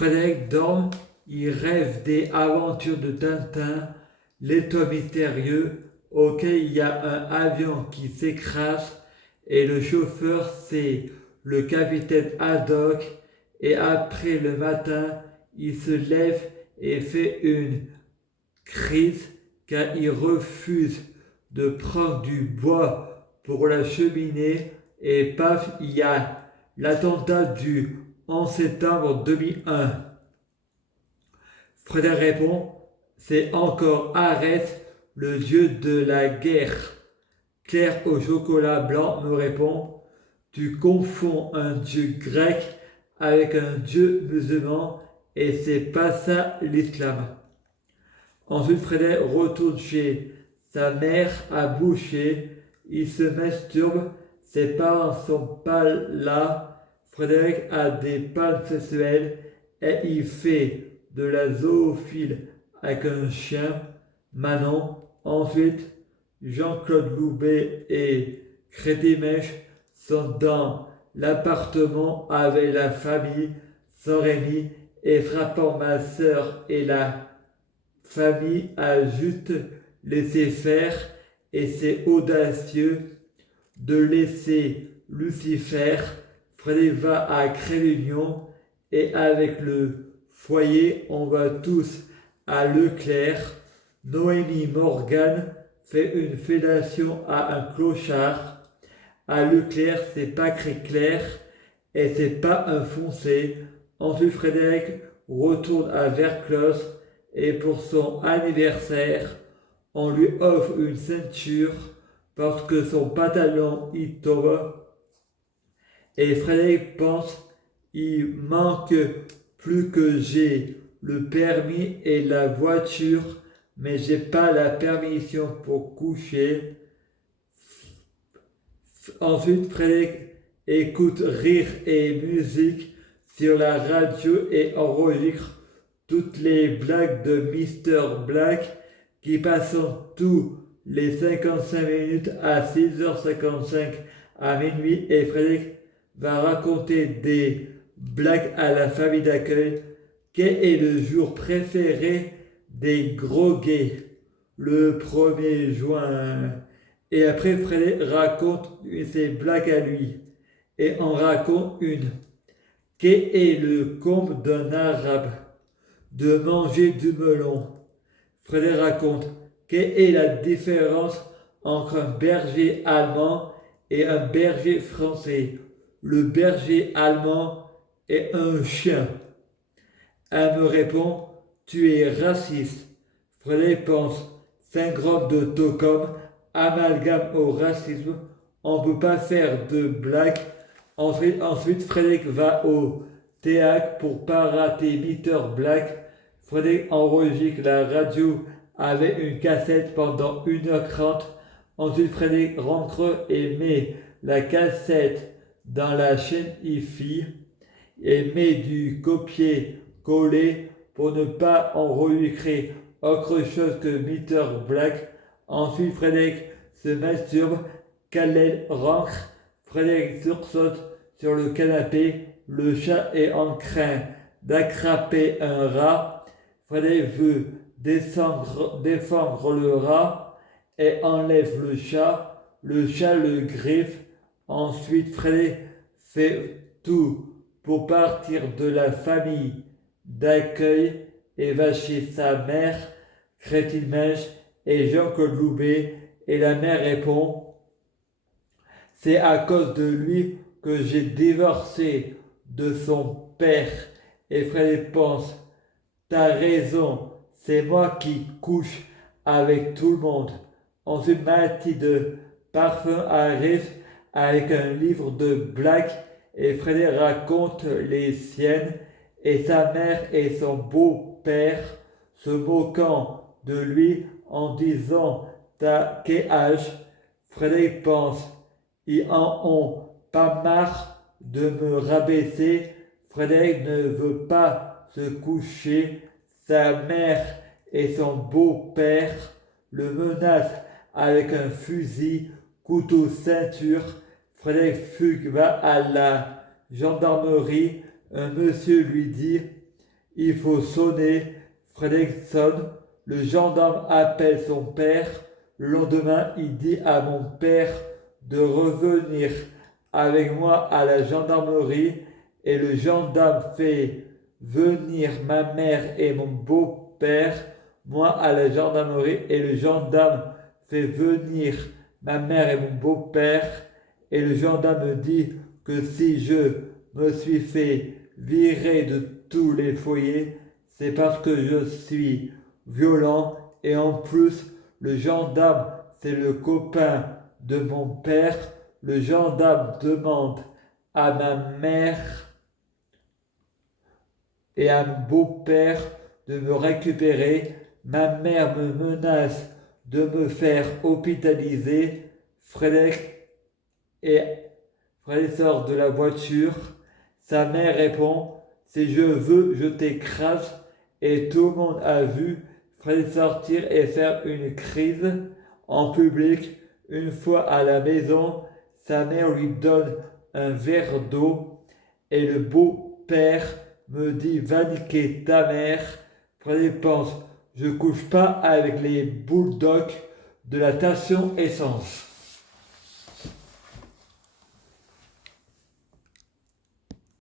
Frédéric dorme, il rêve des aventures de Tintin, l'étoile mystérieux auquel il y a un avion qui s'écrase et le chauffeur c'est le capitaine Haddock et après le matin il se lève et fait une crise car il refuse de prendre du bois pour la cheminée et paf, il y a l'attentat du 11 septembre 2001. Frédéric répond, c'est encore Arès, le dieu de la guerre. Claire au chocolat blanc me répond, tu confonds un dieu grec avec un dieu musulman et c'est pas ça l'islam. Ensuite, Frédéric retourne chez sa mère à Boucher. Il se masturbe. Ses parents sont pas là. Frédéric a des palmes sexuelles et il fait de la zoophilie avec un chien, Manon. Ensuite, Jean-Claude Loubet et Crédit Mèche sont dans l'appartement avec la famille, sans Rémi et frappant ma sœur et la famille a juste laissé faire et c'est audacieux de laisser Lucifer. Freddy va à Créunion et avec le foyer, on va tous à Leclerc. Noémie Morgan fait une fellation à un clochard. À Leclerc, c'est pas très clair et c'est pas un foncé. Ensuite, Frédéric retourne à Verclos et pour son anniversaire, on lui offre une ceinture parce que son pantalon il tombe. Et Frédéric pense, il manque plus que j'ai le permis et la voiture, mais j'ai pas la permission pour coucher. Ensuite, Frédéric écoute rire et musique sur la radio et enregistre toutes les blagues de Mister Black qui passent tous les 55 minutes à 6h55 à minuit et Frédéric va raconter des blagues à la famille d'accueil. Quel est le jour préféré des gros gays? Le 1er juin. Et après, Frédéric raconte ses blagues à lui. Et en raconte une. Quel est le comble d'un arabe? De manger du melon. Frédéric raconte. Quelle est la différence entre un berger allemand et un berger français? Le berger allemand est un chien. Elle me répond, tu es raciste. Frédéric pense, syndrome de Stockholm, amalgame au racisme, on ne peut pas faire de blagues. Ensuite, Frédéric va au théâtre pour pas rater Mister Black. Frédéric enregistre la radio avec une cassette pendant 1h30. Ensuite, Frédéric rentre et met la cassette dans la chaîne hi-fi et met du copier-coller pour ne pas enregistrer autre chose que Mister Black. Ensuite, Frédéric se masturbe, Khaled rentre, Frédéric sursaute sur le canapé, le chat est en train d'attraper un rat. Frédéric veut défendre le rat et enlève le chat le griffe. Ensuite, Frédéric fait tout pour partir de la famille d'accueil et va chez sa mère, Crétine Mèche et Jean-Claude Loubet. Et la mère répond, c'est à cause de lui que j'ai divorcé de son père. Et Frédéric pense, t'as raison, c'est moi qui couche avec tout le monde. Ensuite, Mathilde Parfum arrive avec un livre de blagues et Frédéric raconte les siennes et sa mère et son beau-père se moquant de lui en disant t'as quel âge? Frédéric pense, ils en ont pas marre de me rabaisser. Frédéric ne veut pas se coucher. Sa mère et son beau-père le menacent avec un fusil, couteau, ceinture. Frédéric Fugue va à la gendarmerie. Un monsieur lui dit Il faut sonner. Frédéric sonne. Le gendarme appelle son père. Le lendemain, il dit à mon père de revenir avec moi à la gendarmerie et le gendarme fait venir ma mère et mon beau-père, moi à la gendarmerie et le gendarme fait venir ma mère et mon beau-père et le gendarme me dit que si je me suis fait virer de tous les foyers, c'est parce que je suis violent et en plus le gendarme c'est le copain de mon père. Le gendarme demande à ma mère et à mon beau-père de me récupérer. Ma mère me menace de me faire hospitaliser. Frédéric, et Frédéric sort de la voiture. Sa mère répond, si je veux, je t'écrase. Et tout le monde a vu Frédéric sortir et faire une crise en public. Une fois à la maison, sa mère lui donne un verre d'eau et le beau-père me dit va niquer ta mère. Frédéric pense je couche pas avec les bulldogs de la station essence.